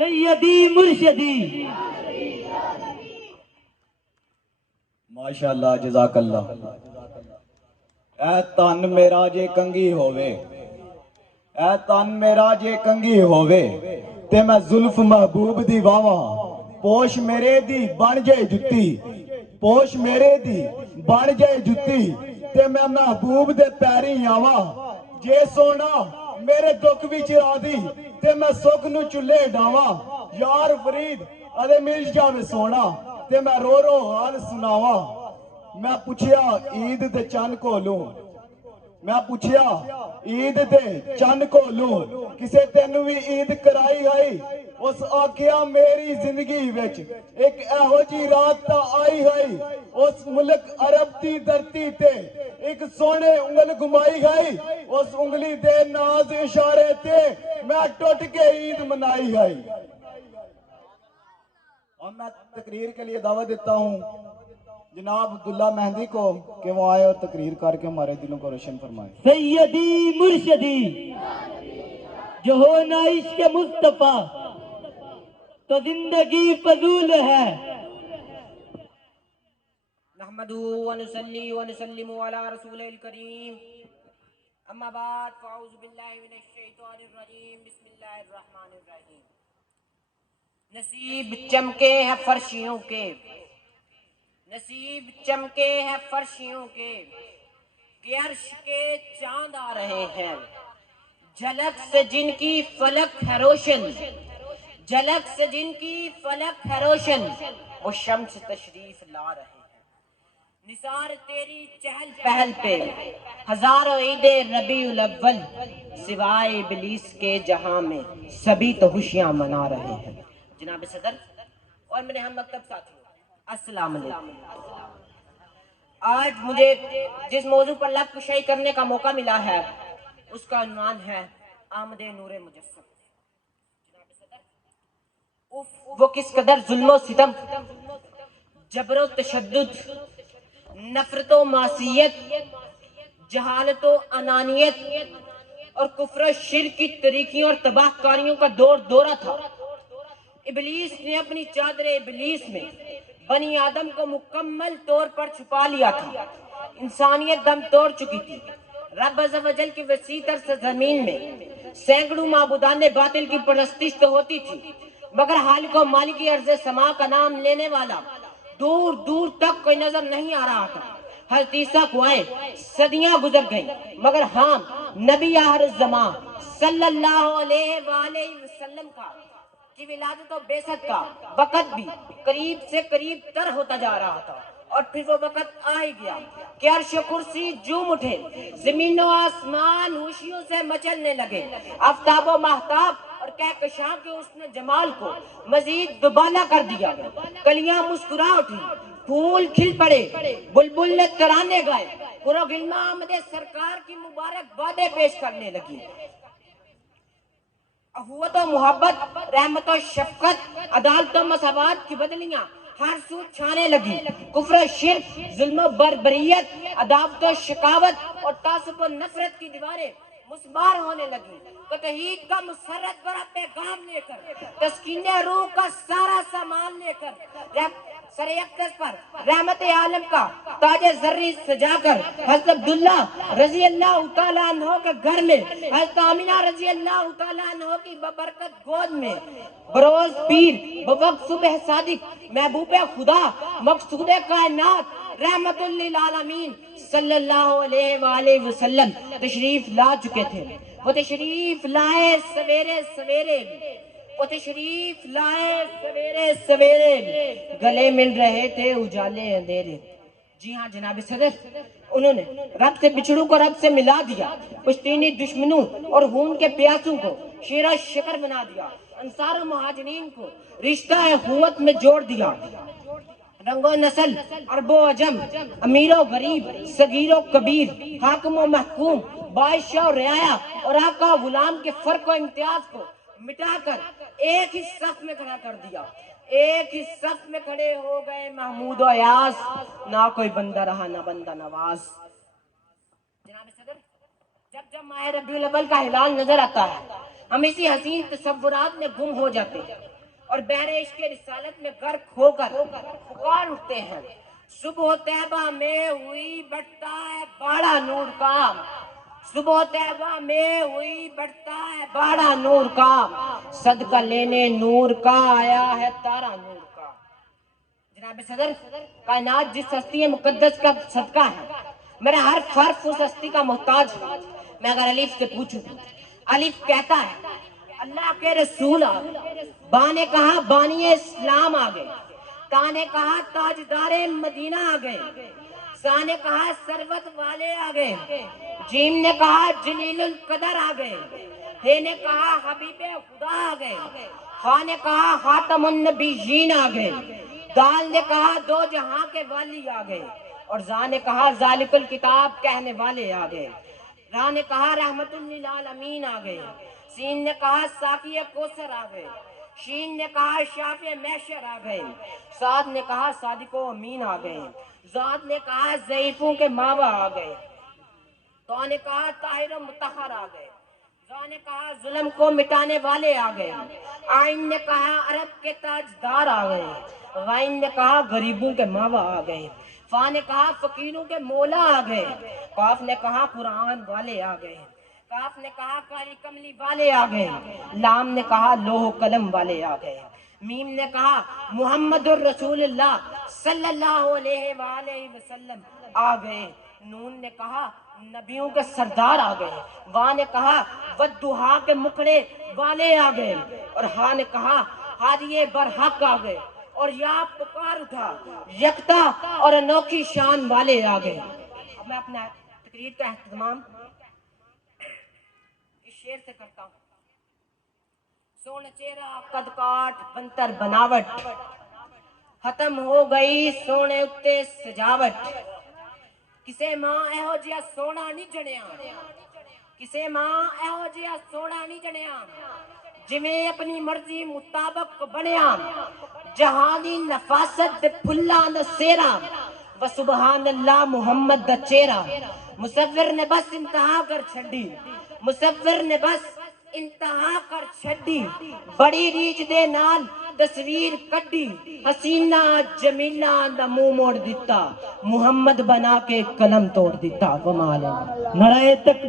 سیدی مرشدی ماشاءاللہ جزاک اللہ. اے تن میرا جے کنگھی ہووے، اے تن میرا جے کنگھی ہووے تے میں زلف محبوب دی واواں، پوش میرے دی بن جائے جتی، پوش میرے دی بن جائے جتی تے میں محبوب دے پیریں آواں. جے سونا میرے دکھ وچ راضی تے میں سکھ نو چلے ڈاواں. یار فرید ادے مل جاوے سونا تے میں رو رو حال سناواں. میں پوچھیا عید دے چن کولوں، میں پوچھیا عید دے چن کولوں کسے تینوں بھی عید کرائی ہے؟ اس آکھیا میری زندگی وچ ایک ایہو جی رات تا آئی ہے، اس ملک عرب دی دھرتی تے ایک سونے انگل گمائی ہے، اس انگلی دے ناز اشارے تے میں ٹوٹ کے عید منائی ہے. اور میں تقریر کے لیے دعوت دیتا ہوں جناب عبداللہ مہندی کو کہ وہ آئے اور تقریر کر کے ہمارے دلوں کو روشن فرمائے. سیدی مرشدی جو ہونا عشق مصطفیٰ تو زندگی فضول ہے. نحمدہ ونصلی ونسلم علی رسول الکریم، اما بعد فاعوذ باللہ من الشیطان الرجیم، بسم اللہ الرحمن الرحیم. نصیب چمکے ہیں فرشیوں کے، نصیب چمکے ہیں فرشیوں کے، کہ عرش کے چاند آ رہے ہیں. جھلک سے جن کی فلک ہے روشن، جھلک سے جن کی فلک ہے روشن، وہ شمس تشریف لا رہے ہیں. نثار تیری چہل پہل پہ ہزاروں عید ربیع الاول، سوائے ابلیس کے جہاں میں سبھی تو خوشیاں منا رہے ہیں. جناب صدر اور میرے ہم مکتب ساتھیوں، السلام علیکم. آج مجھے جس موضوع پر لب کشائی کرنے کا موقع ملا ہے اس کا عنوان ہے آمد نور مجسم. وہ کس قدر ظلم و ستم، جبر و تشدد، نفرت و معصیت، جہالت و انانیت اور کفر و شرک کی طریقیوں اور تباہ کاریوں کا دورہ تھا. ابلیس نے اپنی چادر ابلیس میں بنی آدم کو مکمل طور پر چھپا لیا تھا. انسانیت دم توڑ چکی تھی. رب عز و جل کی وسیع تر سرزمین میں سینکڑوں معبودان باطل کی پرستش تو ہوتی تھی، مگر خالق و مالک ارض سما کا نام لینے والا دور دور تک کوئی نظر نہیں آ رہا تھا. حضرت عیسیٰ کو آئے صدیاں گزر گئیں، مگر ہاں نبی آخر الزمان صلی اللہ علیہ وآلہ وسلم کی ولادت و بعثت کا وقت بھی قریب سے قریب تر ہوتا جا رہا تھا. اور پھر وہ وقت آ ہی گیا کہ عرش و کرسی جھوم اٹھے، زمین و آسمان خوشیوں سے مچلنے لگے. آفتاب و ماہتاب اور کہکشاں کے حسن جمال کو مزید دوبالا کر دیا. کلیاں مسکرا اٹھی، پھول کھل پڑے، بلبل نے ترانے گائے، پرو گلما آمد سرکار کی مبارک بادیں پیش کرنے لگی. اخوت و محبت، رحمت و شفقت، عدالت و مساوات کی بدلیاں ہر سو چھانے لگی. کفر و شرک، ظلم و بربریت، عداوت و شقاوت اور تعصب و نفرت کی دیواریں مسمار ہونے لگی. تو توحید کا مسرت بڑا پیغام لے کر، تسکین روح کا سارا سامان لے کر، سر اقدس پر رحمت عالم کا تاج زرعی سجا کر حضرت عبداللہ رضی اللہ تعالیٰ عنہ کے گھر میں، حضرت آمینہ رضی اللہ تعالیٰ عنہ کی ببرکت گود میں بروز پیر بوقت صبح صادق محبوب خدا مقصود کائنات رحمت للعالمین صلی اللہ علیہ وآلہ وسلم تشریف لا چکے تھے. وہ تشریف لائے سویرے سویرے، وہ تشریف لائے سویرے سویرے، گلے مل رہے تھے اجالے اندھیرے. جی ہاں جناب صدر، انہوں نے رب سے بچھڑوں کو رب سے ملا دیا، پشتینی دشمنوں اور خون کے پیاسوں کو شیر و شکر بنا دیا، انصار و مہاجرین کو رشتہ اخوت میں جوڑ دیا. رنگ و نسل، عرب و عجم، امیر و غریب، صغیر و کبیر، حاکم و محکوم، بادشاہ و رعایا اور آقا و غلام کے فرق و امتیاز کو مٹا کر ایک ہی صف میں کھڑا کر دیا. ایک ہی صف میں کھڑے ہو گئے محمود و ایاز، نہ کوئی بندہ رہا نہ بندہ نواز. جناب صدر، جب جب ماہ ربیع الاول کا ہلال نظر آتا ہے ہم اسی حسین تصورات میں گم ہو جاتے ہیں. اور بحر عشق رسالت میں غرق ہو کر پکار اٹھتے ہیں، صبح طیبہ میں ہوئی بڑھتا ہے باڑا نور کا، صبح طیبہ میں ہوئی بڑھتا ہے باڑا نور کا، صدقہ لینے نور کا آیا ہے تارا نور کا۔ جناب صدر، کائنات جس ہستی مقدس کا صدقہ ہے، میرا ہر حرف اس ہستی کا محتاج ہے۔ میں اگر الف سے پوچھوں، الف کہتا ہے اللہ کے رسول آ گئے، با نے کہا بانی اسلام آ گئے، تا نے کہا تاجدار مدینہ آ گئے، سا نے کہا ثروت والے آ گئے، جیم نے کہا جلیل القدر آ گئے، ہے نے کہا حبیب خدا آ گئے، خا نے کہا خاتم النبیین آ گئے، دال نے کہا دو جہاں کے والی آ گئے، اور زا نے کہا ذالک الکتاب کہنے والے آ گئے، را نے کہا رحمت للعالمین آ گئے، سین نے کہا ساقی کوثر آ گئے، شین نے کہا شافع محشر آ گئے، سعد نے کہا صادق و امین آ گئے، زاد نے کہا ضعیفوں کے ماوا آ گئے، تو نے کہا طاہر و مطہر آ گئے، زا نے کہا ظلم کو مٹانے والے آ گئے، آئین نے کہا عرب کے تاجدار آ گئے، غائن نے کہا غریبوں کے ماوا آ گئے، فا نے کہا فقیروں کے مولا آ گئے، قاف نے کہا قرآن والے آ گئے، کاف نے کہا کاری کملی والے آ گئے، لام نے کہا لوح و قلم والے آ گئے، میم نے کہا محمد الرسول اللہ صلی اللہ علیہ وآلہ وسلم آ گئے، نون نے کہا نبیوں کے سردار آ گئے، وا نے کہا والدہا کے مکھڑے والے آ گئے، اور ہا نے کہا ہادی برحق آ گئے، اور یا پکار اٹھا یکتا اور انوکھی شان والے آ گئے۔ اب میں اپنا تقریر کا اہتمام اس شعر سے کرتا ہوں۔ سونا چہرہ قد کاٹ بنتر بناوٹ، ختم ہو گئی سونے اتے سجاوٹ، کسے ماں ایہو جیا سونا نہیں جڑیا، کسے ماں ایہو جیا سونا نہیں جڑیا، جویں اپنی مرضی مطابق بنیا، جہانی نفاست دے پھلا دا سیرا، وسبحان اللہ محمد دا چہرہ، مصور نے بس انتہا کر چھڈی، مصور نے بس انتہا کر چھڈی، بڑی ریچ دے نال تصویر کڈی، حسینہ جمیلہ دا منہ موڑ دیتا، محمد بنا کے قلم توڑ دیتا۔ وما علینا۔ نعرہ تکبیر۔